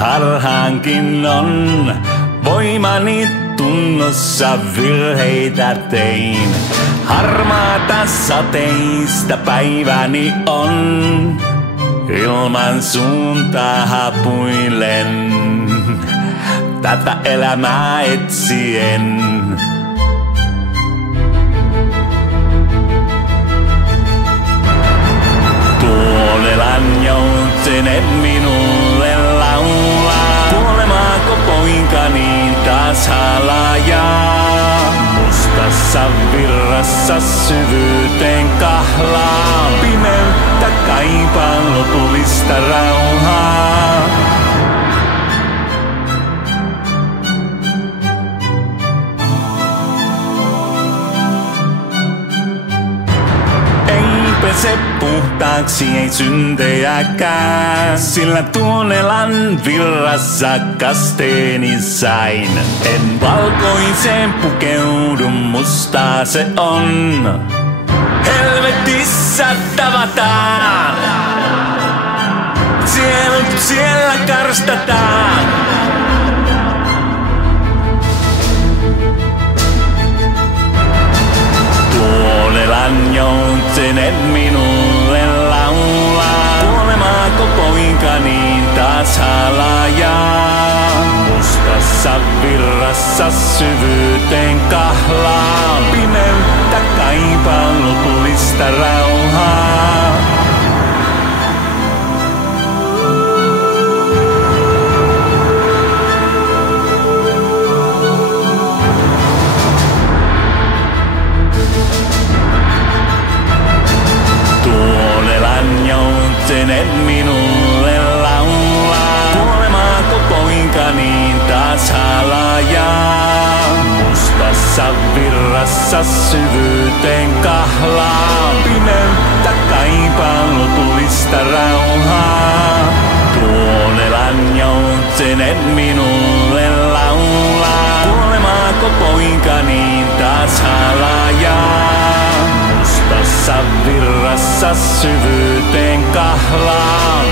harhaankin on. Voimani tunnossa virheitä tein. Harmaata sateista päiväni on. Ilman suuntaa hapuilen. Tätä elämää etsien. Tuolelan joutsen minulle laulaa. Kuolemaako poikani taas halajaa? Mustassa virrassa syvyyteen kahlaa. Pimeyttä kaipaan lopullista rauhaa. Se puhtaaksi ei syntejäkään, sillä tuonelan virrassa kasteeni sain. En valkoiseen pukeudu, mustaa se on. Helvetissä tavataan, sielut siellä karstataan. Tuolelan joutsenet minulle laulaa. Kuolemaako poikani taas halajaa? Mustassa virrassa syvyyteen kahlaa. Pimeyttä kaipaan lopullista rauhaa. Joutsenet minulle laulaa. Kuolemaako poikani taas halajaa? Mustassa virrassa syvyyteen kahlaa. Pimeyttä kaipaan lopullista rauhaa. Tuonelan joutsenet minulle laulaa. Kuolemaako poikani taas halajaa? Mustassa virrassa syvyyteen kahlaa.